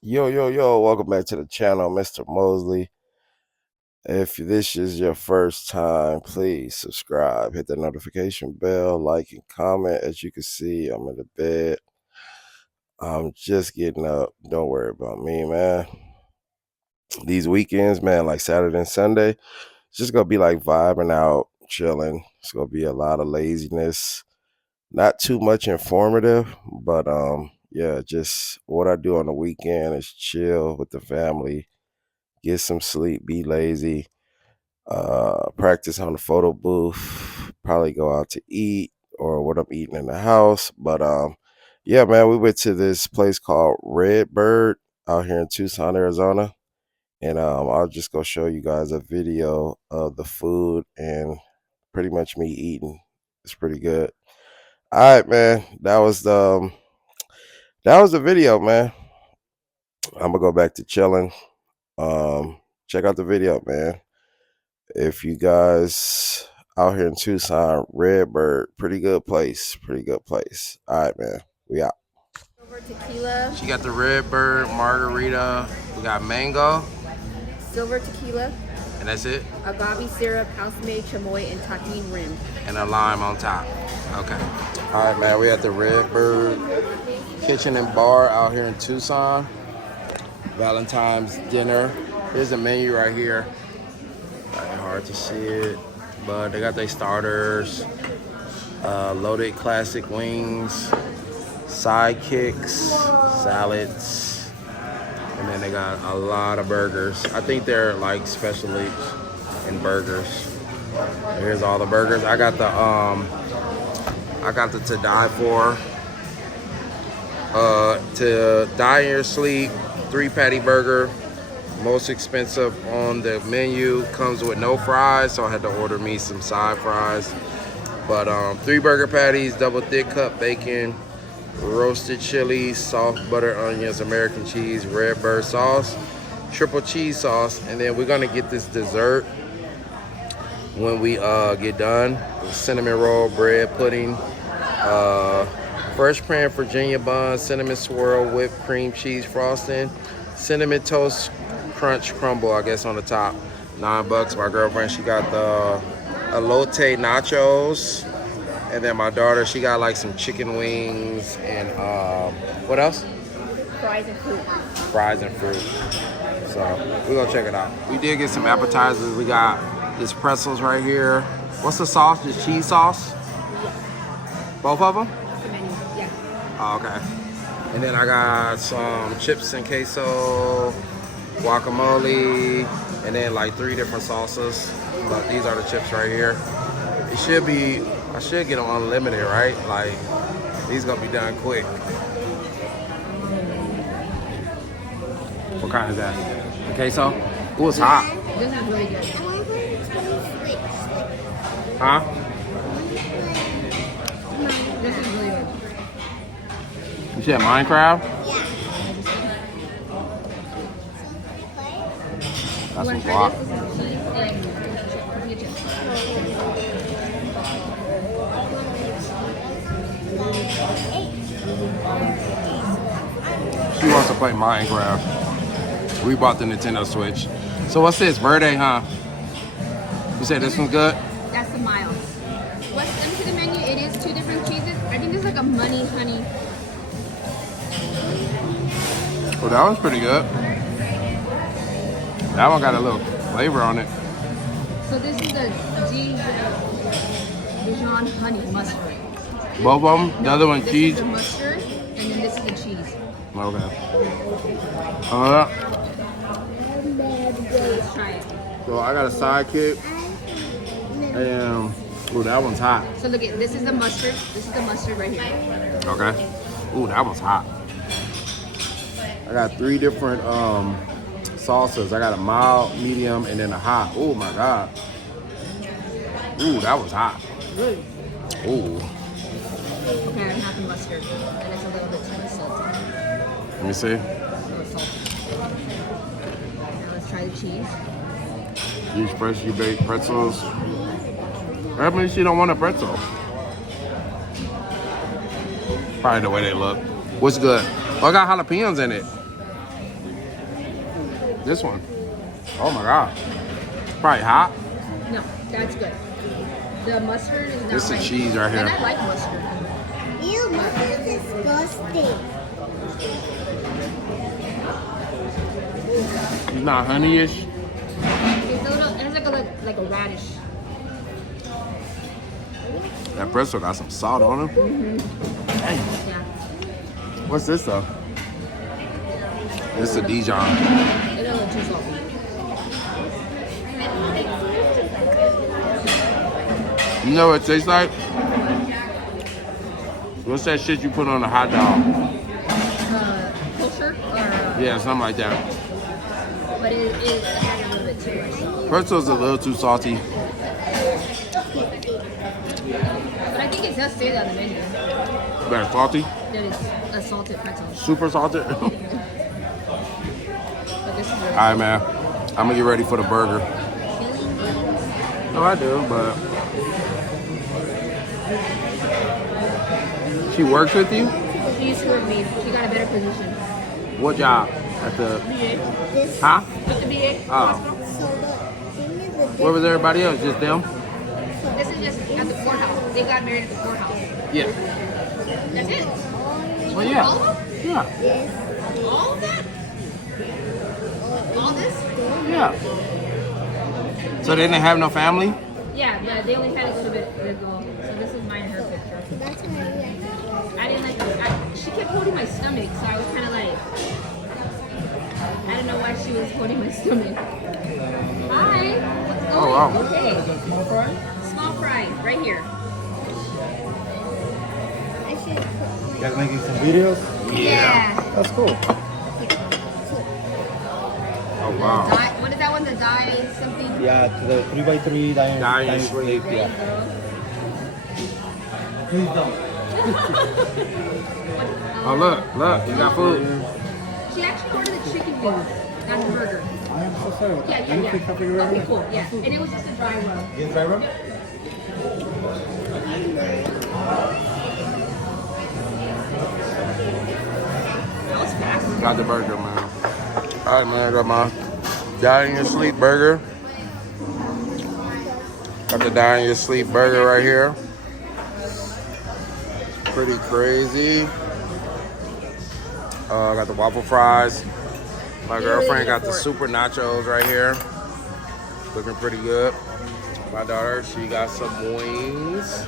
Yo, welcome back to the channel, Mr. Mosley. If this is your first time, please subscribe, hit the notification bell, like, and comment. As you can see, I'm in the bed. I'm just getting up. Don't worry about me, man. These weekends, man, like Saturday and Sunday, it's just gonna be like vibing out, chilling. It's gonna be a lot of laziness, not too much informative, but yeah, just what I do on the weekend is chill with the family, get some sleep, be lazy, practice on the photo booth, probably go out to eat or what I'm eating in the house. But yeah, man, we went to this place called Red Bird out here in Tucson, Arizona. And I'll just go show you guys a video of the food and pretty much me eating. It's pretty good. All right, man. That was the video, man. I'm gonna go back to chilling. Check out the video, man. If you guys out here in Tucson, Redbird, pretty good place. Pretty good place. All right, man. We out. Silver tequila, She got the Redbird margarita. We got mango, silver tequila, and that's it. agave syrup, house-made chamoy, and tahini rim. And a lime on top. Okay. All right, man. We at the Redbird Kitchen and Bar out here in Tucson. Valentine's dinner. Here's the menu right here. Hard to see it, but they got their starters, loaded classic wings, sidekicks, salads, and then they got a lot of burgers. I think they're like specialties in burgers. Here's all the burgers. I got the to die for, to die in your sleep, 3-patty burger. Most expensive on the menu, comes with no fries, so I had to order me some side fries. But 3 burger patties, double thick cut bacon, roasted chilies, soft butter onions, American cheese, Redbird sauce, triple cheese sauce, and then we're gonna get this dessert when we get done. Cinnamon roll, bread pudding, fresh pan Virginia bun, cinnamon swirl, whipped cream cheese frosting, cinnamon toast crunch crumble, I guess, on the top. $9. My girlfriend, she got the elote nachos, and then my daughter, she got like some chicken wings and what else? Fries and fruit. Fries and fruit. So we're gonna check it out. We did get some appetizers. We got this pretzels right here. What's the sauce? Just cheese sauce? Both of them? That's the menu. Yeah. Oh, okay. And then I got some chips and queso, guacamole, and then like 3 different salsas. But these are the chips right here. It should be, I should get them unlimited, right? Like, these gonna be done quick. What kind is that? The queso? Ooh, it's hot. This is really good. Huh? This is really good. You said Minecraft? That's some guac. She wants to play Minecraft. We bought the Nintendo Switch. So what's this? Verde, huh? You said this one's good? That's the mild. What's into the menu? It is 2 different cheeses. I think there's like a money honey. Oh, that one's pretty good. That one got a little flavor on it. So this is the Dijon honey mustard. Both of them? The other one This cheese? is the mustard, and then this is the cheese. Okay. Let's try it. So I got a sidekick. And, ooh, that one's hot. So look at this is the mustard. This is the mustard right here. Okay. Ooh, that one's hot. I got 3 different salsas. I got a mild, medium, and then a hot. Oh my God. Ooh, that was hot. Good. Ooh. Okay, I'm happy mustard, and it's a little bit too salty. Let me see. A little salty. Now let's try the cheese. These freshly baked pretzels. That means she don't want a pretzel. Probably the way they look. What's good? Oh, I got jalapenos in it. This one. Oh my god. Probably hot. No, that's good. The mustard is not. This is the cheese right here. And I like mustard. Ew, mustard is disgusting. It's not honeyish. It's a little. It has like a radish. That pretzel got some salt on it. Dang. Yeah. What's this though? This is a Dijon. It doesn't look too salty. You know what it tastes like? What's that shit you put on a hot dog? Kosher or. Yeah, something like that. But it has a little bit too much salt. Pretzel's a little too salty. But I think it does say that on the menu. Better salty? That it's a salted pretzel. Super salted? But this is really Alright, man. I'm gonna get ready for the burger. No, I do, but. She works with you? She used to work me. She got a better position. What job? At the. This, Huh? With the BA. Oh. so the thing is that Where was everybody else? Just them? This is just at the courthouse. They got married at the courthouse. Yeah. That's it. Well, yeah. All of them? Yeah. All of that? All this? Yeah. So they didn't have no family? Yeah, but they only had a little bit to go. So this is mine and her picture. that's why I didn't like she kept holding my stomach, so I was kind of like, I don't know why she was holding my stomach. Hi. What's going? Oh, wow. Okay. Small fry, right here. I should put You guys making some videos? Yeah. That's cool. Oh, wow. What is that one? The die something? Yeah, to the 3x3 dining sleep. sleep. Yeah. Please don't. Oh, look. You got food. She actually ordered the chicken wings, not the burger. I am so sorry. Yeah, Let me pick up your Okay, cool. Yeah, and it was just a dry rub. Get dry rub? That was fast. Got the burger, man. All right, man. I got my die in your sleep burger. Got the die in your sleep burger right here. Pretty crazy. I got the waffle fries. My girlfriend got the super nachos right here. Looking pretty good. My daughter, she got some wings,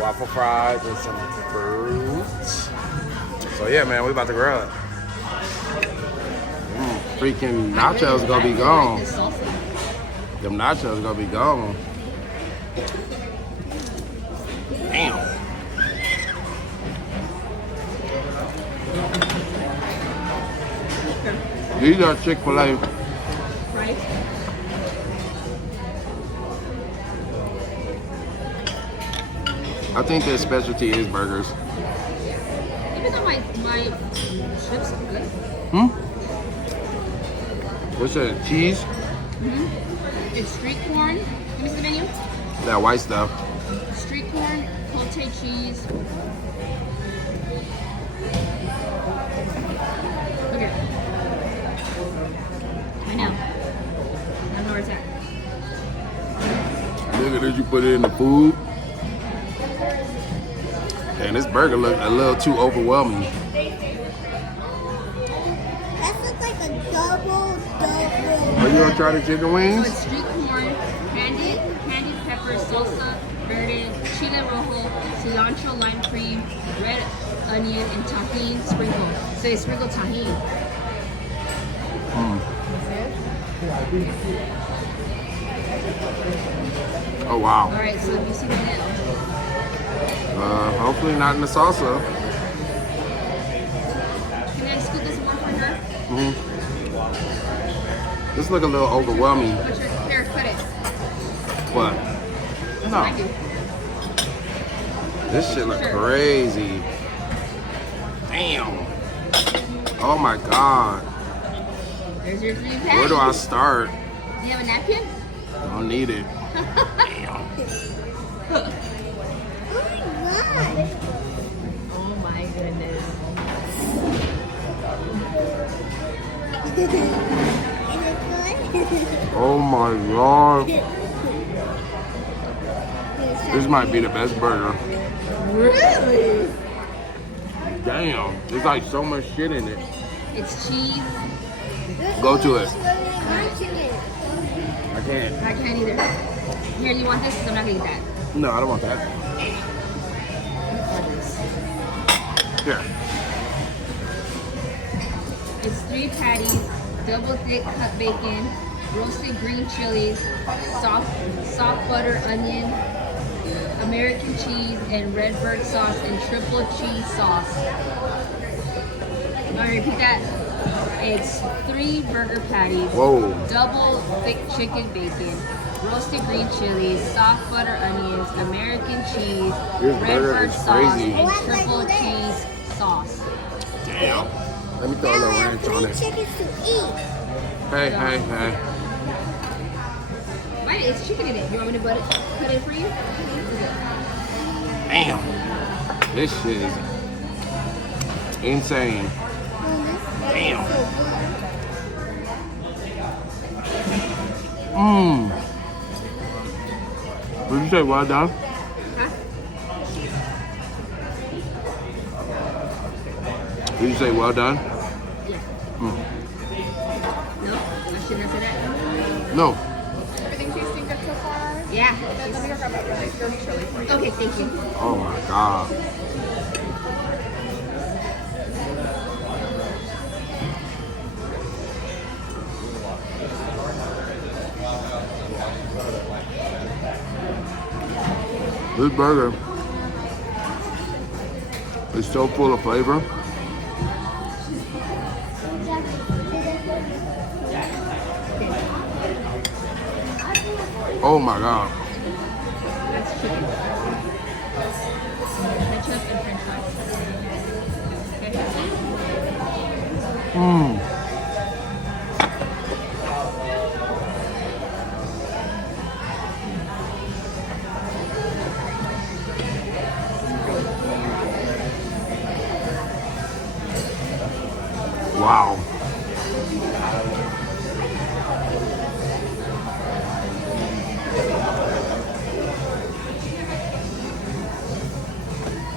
waffle fries, and some fruit. So yeah, man, we about to grill it. Freaking nachos gonna be gone. This salsa. Them nachos gonna be gone. Damn. These are Chick-fil-A. Right? I think their specialty is burgers. Even though my chips are good. What's that? Cheese? It's street corn. Give me the menu. That white stuff. Street corn, cottage cheese. Okay. I know. I don't know where it's at. Look at this, you put it in the food. And this burger look a little too overwhelming. That looks like a double. Are you gonna try the chicken So wings? it's street corn, candied pepper, salsa, verde, chile rojo, cilantro, lime cream, red onion, and tahini sprinkle. So they sprinkle tahini. Oh wow. All right, so you see the nail. Hopefully not in the salsa. Can I scoop this more for her? This look a little overwhelming, What's your fair credit? but Thank no. you. This shit look crazy. Damn. Oh my god. There's your three patties. Where do I start? Do you have a napkin? I don't need it. Damn. Oh my goodness. It's Oh my god. This might be the best burger. Really? Damn. There's like so much shit in it. It's cheese. Go to it. Chicken. I can't. I can't either. Here, you want this? 'Cause I'm not gonna eat that. No, I don't want that. Here. It's 3 patties, double thick cut bacon, roasted green chilies, soft butter onion, American cheese, and Redbird sauce and triple cheese sauce. I'm gonna repeat that. It's 3 burger patties, Whoa. double thick chicken bacon, roasted green chilies, soft butter onions, American cheese, This burger Redbird is sauce, crazy. and triple cheese sauce. Damn. Let me throw a Now I little have ranch on 3 it. chickens to eat. Hey, hey, hey. Why it's chicken in it? You want me to cut it for you? Damn. This shit is insane. Damn. Mmm. Did you say well done? Huh? Did you say well done? Yeah. No? I shouldn't have said that. No. Everything tasting good so far? Yeah. Then let me go grab that really dirty chili for you. Okay, thank you. Oh my god. This burger is so full of flavor. Oh my god. That's chicken. Ketchup and french fries. Okay. Mmm. Wow.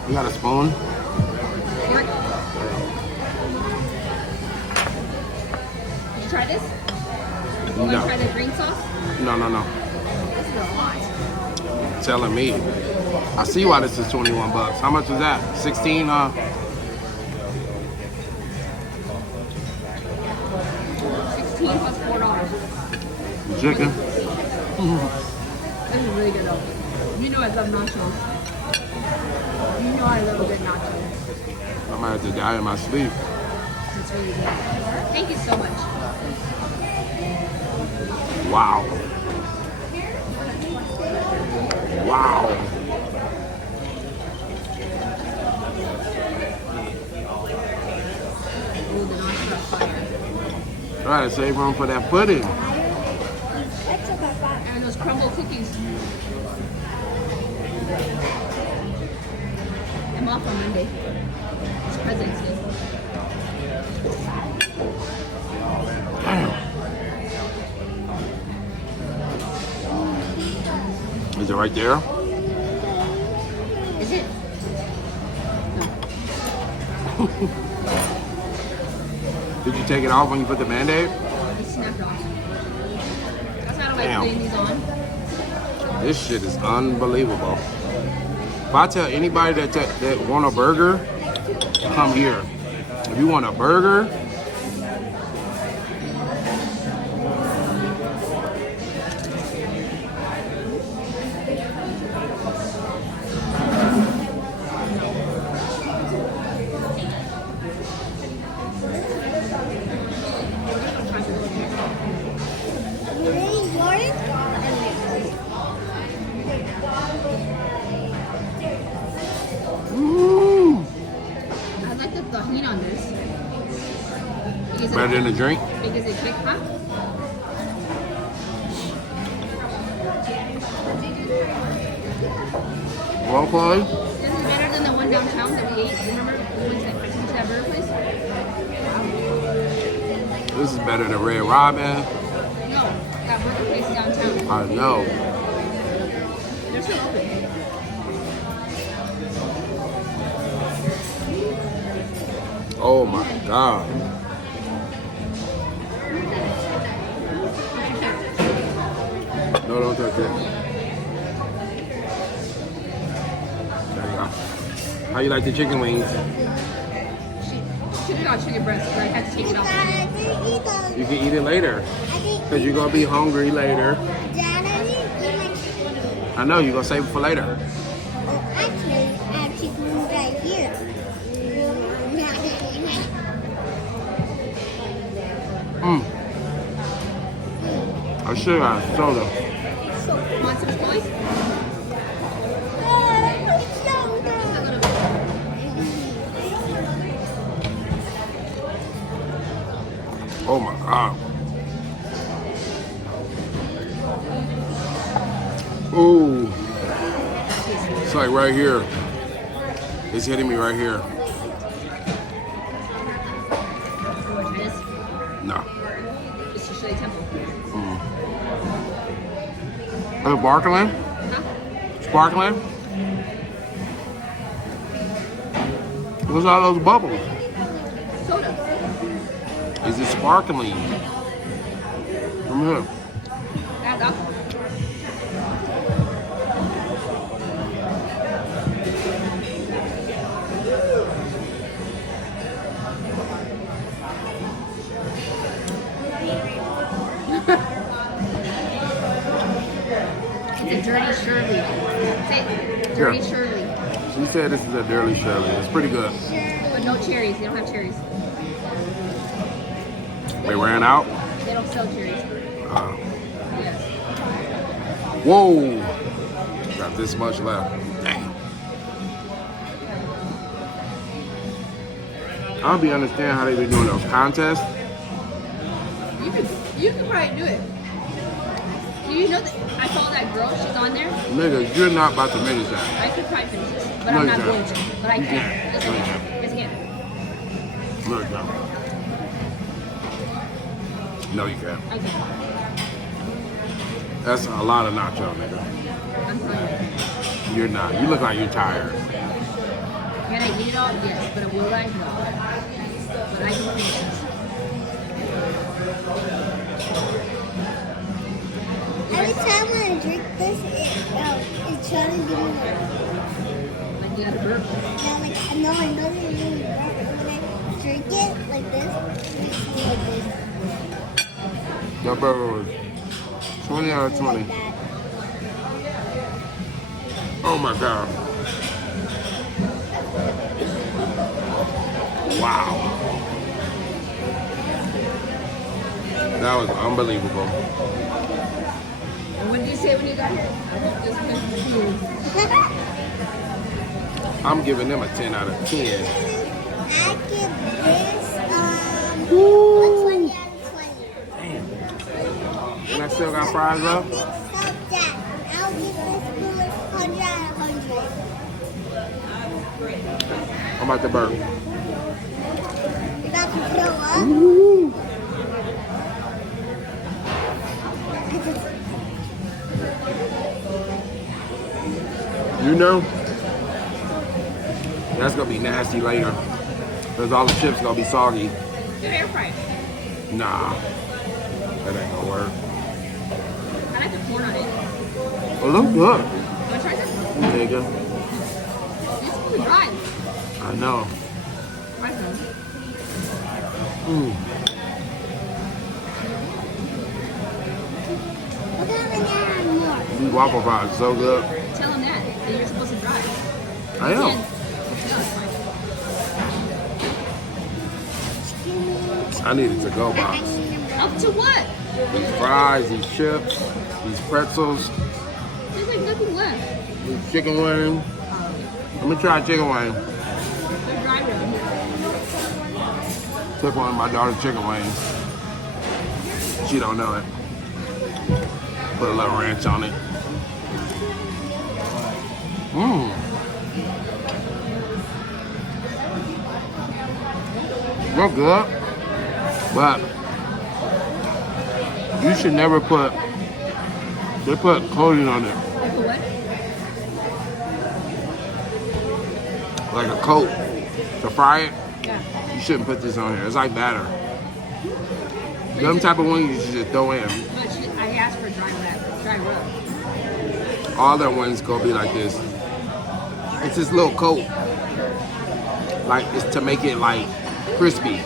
You got a spoon? Fork. Did you try this? You want to try the green sauce? No, no, no. This is a lot. Telling me. I see why this is 21 bucks. How much is that? 16? 16 plus $4. Chicken? This is really good though. You know I love nachos. You know I love a good nacho. I might have to die in my sleep. It's really good. Thank you so much. Wow. Wow. Ooh, the nacho is fire. Try to save room for that pudding. That's about 5. And those crumble cookies. I'm off on Monday. It's President's Day. Is it right there? Is it? Did you take it off when you put the Band-Aid? It snapped off. That's how do I Damn. putting these on. This shit is unbelievable. If I tell anybody that want a burger, come here. If you want a burger, You ready, Jordan? I like the tahini on this. Because better than the drink. Because it quick, huh? Well, Chloe, This is better than the one downtown that we ate. Remember? We went to that burger place? this is better than Red Robin. burger place downtown. I know. They're still open. Oh my God. No, don't touch it. There you go. How you like the chicken wings? She did all chicken breast, but I had to take it off. I didn't eat those. You can eat it later. I didn't Because you're going to be hungry later. Dad, I didn't eat my chicken. I know, you're going to save it for later. Oh, actually, I have chicken right here. I should have soda. Want some toys? Oh my God. Ooh. It's like right here. It's hitting me right here. What it is? No. It's just Shirley Temple. Oh, sparkling? Huh? Sparkling? What's all those bubbles? Soda. Is it sparkling? Come here. That's alcohol. It's a dirty Shirley. Say, dirty Here. Shirley. She said this is a Dirty Shirley. It's pretty good. But no cherries. They don't have cherries. They ran out. They don't sell cherries. Yes. Whoa. Got this much left. Damn. I don't be understand how they be doing those contests. You could probably do it. Do you know that I saw that girl? She's on there. Nigga, you're not about to finish that. I could probably finish this, but No, I'm you not can't. going to. But I You can. can't. Yes, No, I you can. Yes, I can. No, you can't. No, you can't. I can. That's a lot of nacho, nigga. I'm hungry. You're not. You look like you're tired. Can I eat it all? Yes, but will I? No. But I can finish this. Every time when I drink this, it's trying to give me Like you got a burp. I know it's really burnt. When I drink it like this, it makes me like this. That burger was 20 out of 20. Like that. Oh my God. Wow. That was unbelievable. And what did you say when you got here? I hope this is food. I'm giving them a 10 out of 10. I give this a 20 out of 20. And I still got fries I left? think so, Dad. I'll give this food 100 out of 100. I'm about to burp. You're about to throw up? Ooh. You know, that's gonna be nasty later. Cause all the chips gonna be soggy. Do air fry. Nah, that ain't gonna work. I like the corn on it. It look good, Want to try this? nigga. It's really dry. I know. Try some. Look how many I have more. These waffle fries are so good. Tell them that you're supposed to dry. I am. No, it's fine. Excuse me. I need a to-go box. Up to what? These fries, these chips, these pretzels, There's like nothing left. these chicken wings. Let me try a chicken wing. They're dry rub. Took one of my daughter's chicken wings. She don't know it. Put a little ranch on it. Look good. But you should never put They put coating on it, Like a what? like a coat to fry it. Yeah. You shouldn't put this on here. It's like batter. Them type of wings you should just throw in. But I asked for dry rub. All their wings gonna be like this. It's this little coat. Like it's to make it like crispy.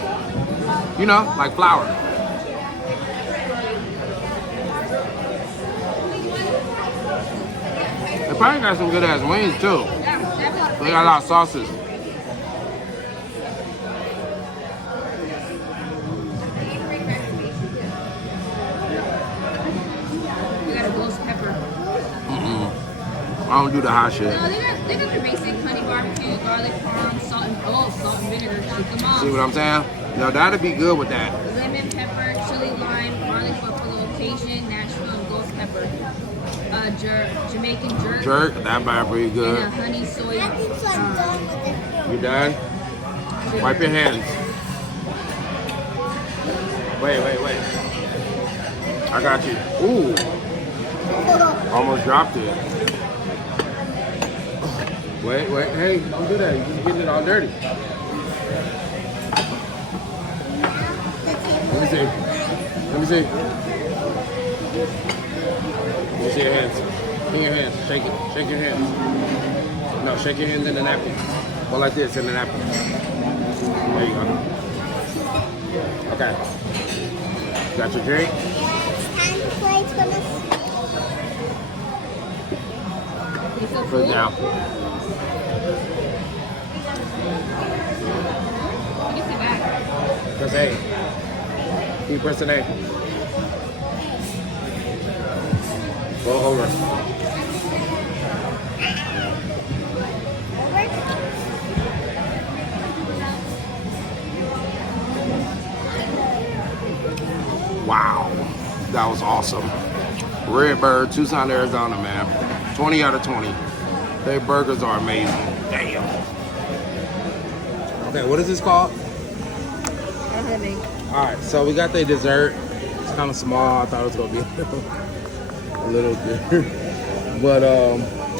You know, like flour. They probably got some good ass wings too. Yeah, definitely. They got a lot of sauces. We got a ghost pepper. I don't do the hot shit. No, they got the basic honey barbecue, garlic parm, salt and vinegar. Shoot them all. See what I'm saying? No, that'd be good with that. Lemon pepper, chili lime, garlic buffalo, Cajun, Nashville, and ghost pepper. Jamaican jerk. Jerk, that might be And good. a honey soy. I think so. I'm done with it. You done? Wipe your hands. Wait. I got you. Ooh, almost dropped it. Wait. Hey, don't do that. You're just getting it all dirty. Let me see. Let me see your hands. In your hands. Shake it. Shake your hands. No, shake your hands in the napkin. Go like this in the napkin. There you go. Okay. Got your drink? It's time to play tennis. You feel Put full? it down. You sit back. Press A. Keep pressing A. Go over. Wow. That was awesome. Redbird, Tucson, Arizona, man. 20 out of 20. Their burgers are amazing. Damn. Okay, what is this called? All right, so we got the dessert. It's kind of small. I thought it was gonna be a little bit, but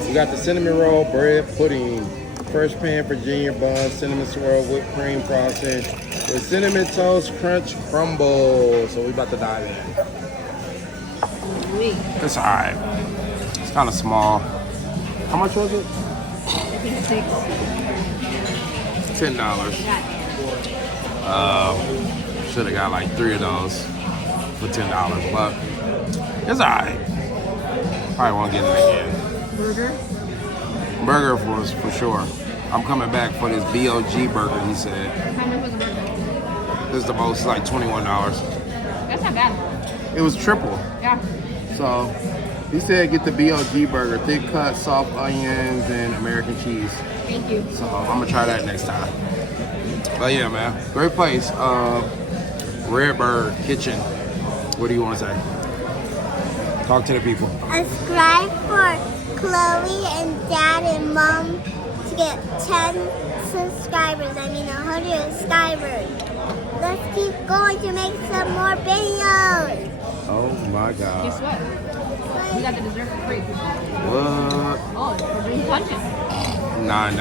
we got the cinnamon roll bread pudding, fresh pan Virginia bun, cinnamon swirl, whipped cream frosting, with cinnamon toast crunch crumble. So we about to dive in. It's all right. It's kind of small. How much was it? I think $6. $10. Should have got like 3 of those for $10, but it's alright. Probably won't get it again. Burger for sure. I'm coming back for this BOG burger, he said. How much was the burger? This is the most, like $21. That's not bad. It was triple. Yeah. So he said get the BOG burger, thick cut, soft onions, and American cheese. Thank you. So I'm gonna try that next time. But yeah, man, great place. Redbird Kitchen. What do you want to say? Talk to the people. Subscribe for Chloe and Dad and Mom to get 10 subscribers. 100 subscribers. Let's keep going to make some more videos. Oh my God. Guess what? We got the dessert for free. What? Oh, for being punches. $9.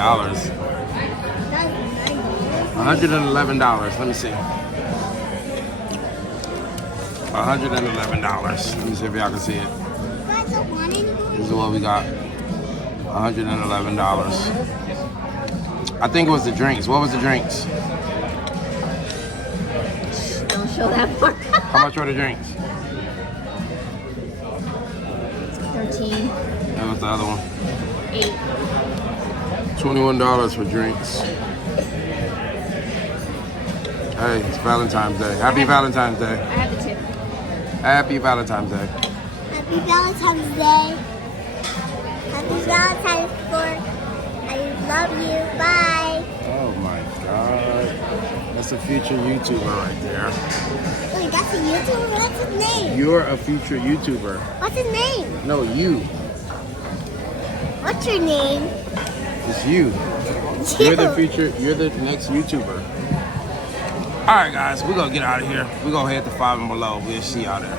$111. Let me see. $111. Let me see if y'all can see it. This is what we got. $111. I think it was the drinks. What was the drinks? Don't show that part. How much were the drinks? 13, That was the other one. 8. $21 for drinks. Hey, it's Valentine's Day. Happy Valentine's Day. I have the tip. Happy Valentine's Day. Happy Valentine's Day. Happy Valentine's Day. I love you. Bye. Oh my God. That's a future YouTuber right there. Wait, that's a YouTuber? What's his name? You're a future YouTuber. What's his name? No, you. What's your name? It's you. You're the future, you're the next YouTuber. All right, guys, we're going to get out of here. We're going to head to 5 and Below. We'll see y'all there.